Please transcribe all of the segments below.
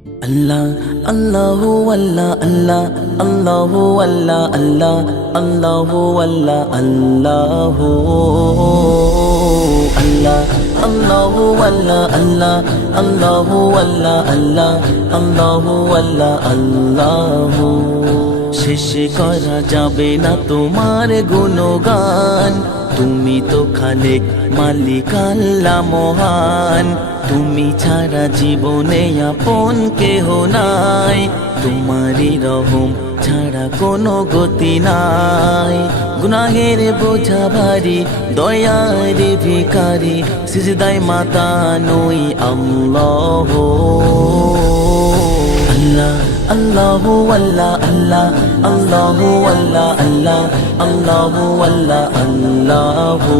আল্লাহ আল্লাহু আল্লাহ আল্লাহ আল্লাহু আল্লাহ আল্লাহ আল্লাহু আল্লাহ আল্লাহু আল্লাহ আল্লাহু আল্লাহ আল্লাহ আল্লাহু আল্লাহ আল্লাহ আল্লাহু আল্লাহ আল্লাহু শেষ করা যাবে না তোমার গুণগান। তুমি তো খালেক মালিক আল্লাহ মহান। তুমি ছাড়া জীবনে আপন কেহ নাই। তোমারই রহম ছাড়া কোনো গতি নাই। গুনাহের বোঝা ভারী দয়ার ভিখারি সিজদায় মাতা নই আল্লাহ। আল্লাহ আল্লাহু আল্লাহ আল্লাহ আল্লাহু আল্লাহ আল্লাহ আল্লাহু আল্লাহ আল্লাহু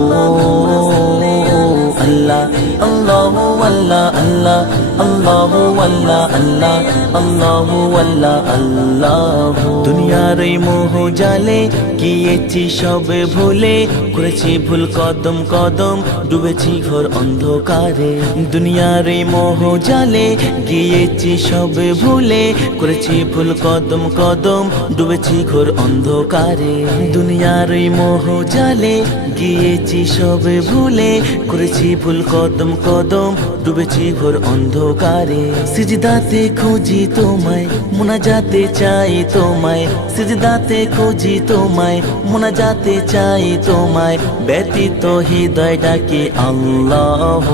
আল্লাহ আল্লাহু আল্লাহ আল্লাহ আল্লাহু আল্লাহ আল্লাহ আল্লাহু আল্লাহ আল্লাহু। দুনিয়ার এই মোহ জালে গিয়েছি সব ভুলে, করেছি ভুল কদম কদম ডুবেছি ঘোর অন্ধকারে। দুনিয়ার এই মোহ জালে গিয়েছি সব ভুলে, করেছি ভুল কদম কদম ডুবেছি ঘোর অন্ধকারে। দুনিয়ার এই মোহ জালে গিয়েছি সব ভুলে, করেছি ভুল কদম কদম ডুবেছি ঘোর অন্ধকারে। সিজদাতে খুঁজি তোমায় মুনাজাতে চাই তোমায়, সিজদাতে খুঁজি তোমায় মুনাজাতে চাই তোমায়, ব্যতীত হৃদয় ডাকি আল্লাহ।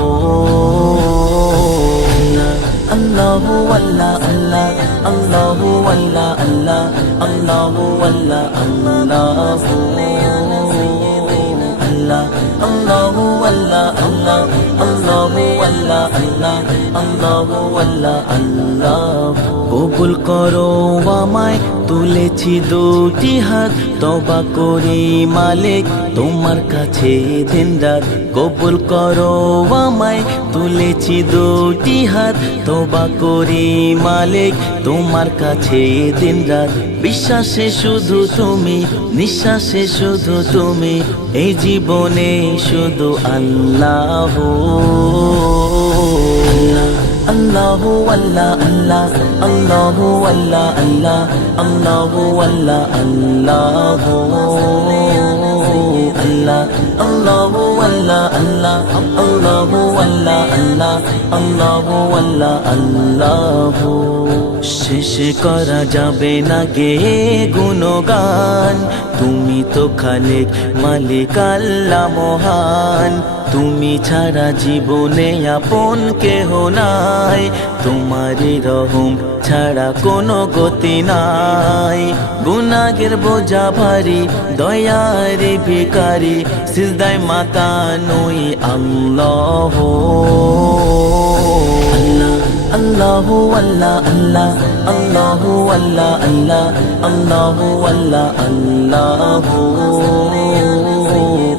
আল্লাহু আল্লাহ আল্লাহ আল্লাহু আল্লাহ আল্লাহ আল্লাহু আল্লাহ আল্লাহু আল্লাহ আল্লাহু আল্লাহ আল্লাহ আল্লাহু আল্লাহ আল্লাহ আল্লাহু আল্লাহ আল্লাহ। কবুল করো আমায় তুলেছি দুটি হাত, তওবা করি মালিক তোমার কাছে দিনরাত। কবুল করো আমায় তুলেছি দুটি হাত, তওবা করি মালিক তোমার কাছে দিনরাত। বিশ্বাসে শুধু তুমি, নিঃশ্বাসে শুধু তুমি, এই জীবনে শুধু আল্লাহ। আল্লাহু আল্লাহ আল্লাহ আল্লাহু আল্লাহ আল্লাহ আল্লাহু আল্লাহ আল্লাহু আল্লাহ আল্লাহু আল্লাহ আল্লাহ আল্লাহু আল্লাহ আল্লাহ আল্লাহু আল্লাহ আল্লাহু। শেষ করা যাবে না গে গুণগান। তুমি তো খালেক মালিক আল্লাহ মহান। তুমি ছাড়া জীবনে আপন কেহ নাই। তোমারই রহম ছাড়া কোনো গতি নাই। গুনাহের বোঝা ভারী দয়ার ভিখারি সিজদায় মাতা নই আল্লাহ। আল্লাহু আল্লাহ আল্লাহ আল্লাহু আল্লাহ আল্লাহ আল্লাহু আল্লাহ আল্লাহু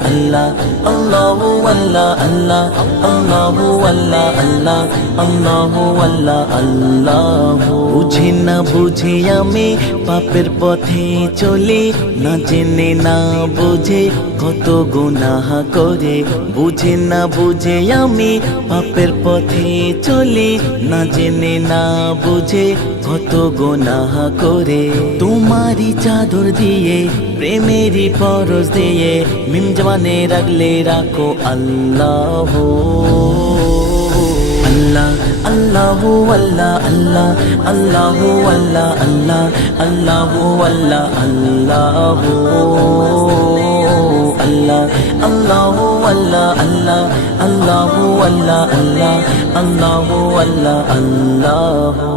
আল্লাহ আল্লাহু আল্লাহ আল্লাহ আল্লাহু আল্লাহ আল্লাহ আল্লাহু আল্লাহ আল্লাহু। বুঝি না বুঝি আমি পাপের পথে চলি, না জেনে না বুঝে কত গুনাহ করে। বুঝি না বুঝে আমি পাপের পথে চলি, না জেনে না বুঝে কত গুনাহ করে। তোমারই চাদর দিয়ে প্রেমেরই পরশ দিয়ে মিম জবানে রাখলে রাখো আল্লাহ। আল্লাহ আল্লাহু আল্লাহ আল্লাহ আল্লাহু আল্লাহ আল্লাহ আল্লাহু আল্লাহ আল্লাহু আল্লাহ আল্লাহু আল্লাহ আল্লাহ আল্লাহু আল্লাহ আল্লাহ আল্লাহু আল্লাহ আল্লাহু।